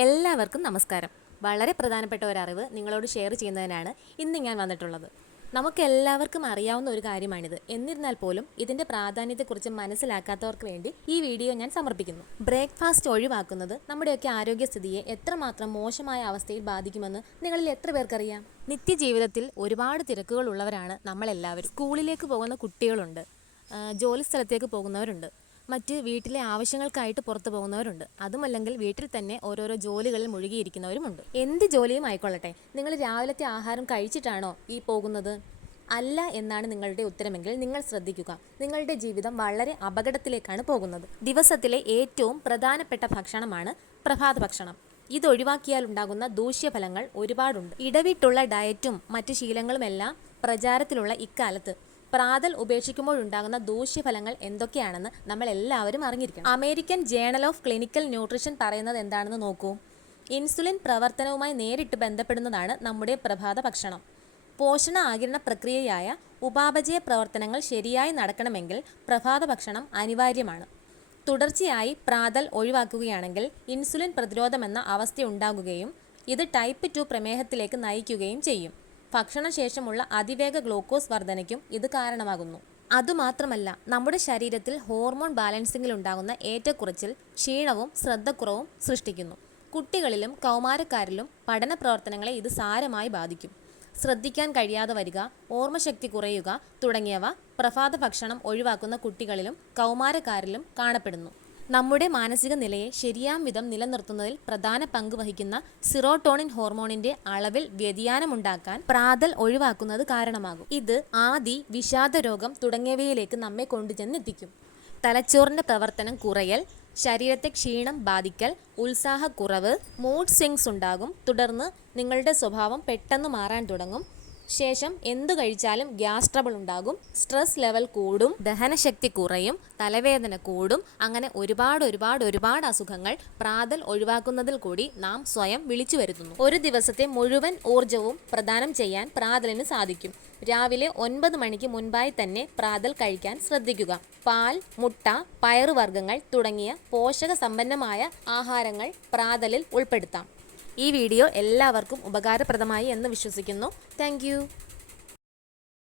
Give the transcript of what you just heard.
എല്ലാവർക്കും നമസ്കാരം. വളരെ പ്രധാനപ്പെട്ട ഒരു അറിവ് നിങ്ങളോട് ഷെയർ ചെയ്യുന്നതിനാണ് ഇന്ന് ഞാൻ വന്നിട്ടുള്ളത്. നമുക്ക് എല്ലാവർക്കും അറിയാവുന്ന ഒരു കാര്യമാണിത്. എന്നിരുന്നാൽ പോലും ഇതിന്റെ പ്രാധാന്യത്തെക്കുറിച്ച് മനസ്സിലാക്കാത്തവർക്ക് വേണ്ടി ഈ വീഡിയോ ഞാൻ സമർപ്പിക്കുന്നു. ബ്രേക്ക്ഫാസ്റ്റ് ഒഴിവാക്കുന്നത് നമ്മുടെയൊക്കെ ആരോഗ്യസ്ഥിതിയെ എത്രമാത്രം മോശമായ അവസ്ഥയിൽ ബാധിക്കുമെന്ന് നിങ്ങളിൽ എത്ര പേർക്കറിയാം? നിത്യജീവിതത്തിൽ ഒരുപാട് തിരക്കുകളുള്ളവരാണ് നമ്മളെല്ലാവരും. സ്കൂളിലേക്ക് പോകുന്ന കുട്ടികളുണ്ട്. ജോലിസ്ഥലത്തേക്ക് ജോലി സ്ഥലത്തേക്ക് പോകുന്നവരുണ്ട്. മറ്റ് വീട്ടിലെ ആവശ്യങ്ങൾക്കായിട്ട് പുറത്തു പോകുന്നവരുണ്ട്. അതുമല്ലെങ്കിൽ വീട്ടിൽ തന്നെ ഓരോരോ ജോലികളിൽ മുഴുകിയിരിക്കുന്നവരുമുണ്ട്. എന്ത് ജോലിയും ആയിക്കൊള്ളട്ടെ. നിങ്ങൾ രാവിലത്തെ ആഹാരം കഴിച്ചിട്ടാണോ ഈ പോകുന്നത്? അല്ല എന്നാണ് നിങ്ങളുടെ ഉത്തരമെങ്കിൽ നിങ്ങൾ ശ്രദ്ധിക്കുക. നിങ്ങളുടെ ജീവിതം വളരെ അപകടത്തിലേക്കാണ് പോകുന്നത്. ദിവസത്തിലെ ഏറ്റവും പ്രധാനപ്പെട്ട ഭക്ഷണമാണ് പ്രഭാത ഭക്ഷണം. ഇതൊഴിവാക്കിയാൽ ഉണ്ടാകുന്ന ദൂഷ്യഫലങ്ങൾ ഒരുപാടുണ്ട്. ഇടവിട്ടുള്ള ഡയറ്റും മറ്റ് ശീലങ്ങളുമെല്ലാം പ്രചാരത്തിലുള്ള ഇക്കാലത്ത് പ്രാതൽ ഉപേക്ഷിക്കുമ്പോഴുണ്ടാകുന്ന ദൂഷ്യഫലങ്ങൾ എന്തൊക്കെയാണെന്ന് നമ്മൾ എല്ലാവരും അറിഞ്ഞിരിക്കണം. American journal of clinical nutrition പറയുന്നത് എന്താണെന്ന് നോക്കൂ. ഇൻസുലിൻ പ്രവർത്തനവുമായി നേരിട്ട് ബന്ധപ്പെടുന്നതാണ് നമ്മുടെ പ്രഭാത ഭക്ഷണം. പോഷണ ആകിരണ പ്രക്രിയയായ ഉപാപചയ പ്രവർത്തനങ്ങൾ ശരിയായി നടക്കണമെങ്കിൽ പ്രഭാത ഭക്ഷണം അനിവാര്യമാണ്. തുടർച്ചയായി പ്രാതൽ ഒഴിവാക്കുകയാണെങ്കിൽ ഇൻസുലിൻ പ്രതിരോധമെന്ന അവസ്ഥ ഉണ്ടാകുകയും ഇത് ടൈപ്പ് ടു പ്രമേഹത്തിലേക്ക് നയിക്കുകയും ചെയ്യും. ഭക്ഷണശേഷമുള്ള അതിവേഗ ഗ്ലൂക്കോസ് വർധനയ്ക്കും ഇത് കാരണമാകുന്നു. അതുമാത്രമല്ല നമ്മുടെ ശരീരത്തിൽ ഹോർമോൺ ബാലൻസിംഗിൽ ഉണ്ടാകുന്ന ഏറ്റക്കുറച്ചിൽ ക്ഷീണവും ശ്രദ്ധക്കുറവും സൃഷ്ടിക്കുന്നു. കുട്ടികളിലും കൗമാരക്കാരിലും പഠന പ്രവർത്തനങ്ങളെ ഇത് സാരമായി ബാധിക്കും. ശ്രദ്ധിക്കാൻ കഴിയാതെ വരിക ഓർമ്മശക്തി കുറയുക തുടങ്ങിയവ പ്രഭാത ഭക്ഷണം ഒഴിവാക്കുന്ന കുട്ടികളിലും കൗമാരക്കാരിലും കാണപ്പെടുന്നു. നമ്മുടെ മാനസിക നിലയെ ശരിയാം വിധം നിലനിർത്തുന്നതിൽ പ്രധാന പങ്ക് വഹിക്കുന്ന സിറോട്ടോണിൻ ഹോർമോണിന്റെ അളവിൽ വ്യതിയാനമുണ്ടാക്കാൻ പ്രാതൽ ഒഴിവാക്കുന്നത് കാരണമാകും. ഇത് ആദി വിഷാദ രോഗം തുടങ്ങിയവയിലേക്ക് നമ്മെ കൊണ്ടുചെന്നെത്തിക്കും. തലച്ചോറിന്റെ പ്രവർത്തനം കുറയൽ ശരീരത്തെ ക്ഷീണം ബാധിക്കൽ ഉത്സാഹക്കുറവ് മൂഡ് സ്വിങ്സ് ഉണ്ടാകും. തുടർന്ന് നിങ്ങളുടെ സ്വഭാവം പെട്ടെന്ന് മാറാൻ തുടങ്ങും. ശേഷം എന്തു കഴിച്ചാലും ഗ്യാസ് ട്രബിൾ ഉണ്ടാകും. സ്ട്രെസ് ലെവൽ കൂടും. ദഹനശക്തി കുറയും. തലവേദന കൂടും. അങ്ങനെ ഒരുപാട് ഒരുപാട് ഒരുപാട് അസുഖങ്ങൾ പ്രാതൽ ഒഴിവാക്കുന്നതിൽ കൂടി നാം സ്വയം വിളിച്ചു വരുത്തുന്നു. ഒരു ദിവസത്തെ മുഴുവൻ ഊർജവും പ്രദാനം ചെയ്യാൻ പ്രാതലിന് സാധിക്കും. രാവിലെ ഒൻപത് മണിക്ക് മുൻപായി തന്നെ പ്രാതൽ കഴിക്കാൻ ശ്രദ്ധിക്കുക. പാൽ മുട്ട പയറുവർഗങ്ങൾ തുടങ്ങിയ പോഷക സമ്പന്നമായ ആഹാരങ്ങൾ പ്രാതലിൽ ഉൾപ്പെടുത്താം. ഈ വീഡിയോ എല്ലാവർക്കും ഉപകാരപ്രദമായി എന്ന് വിശ്വസിക്കുന്നു. താങ്ക്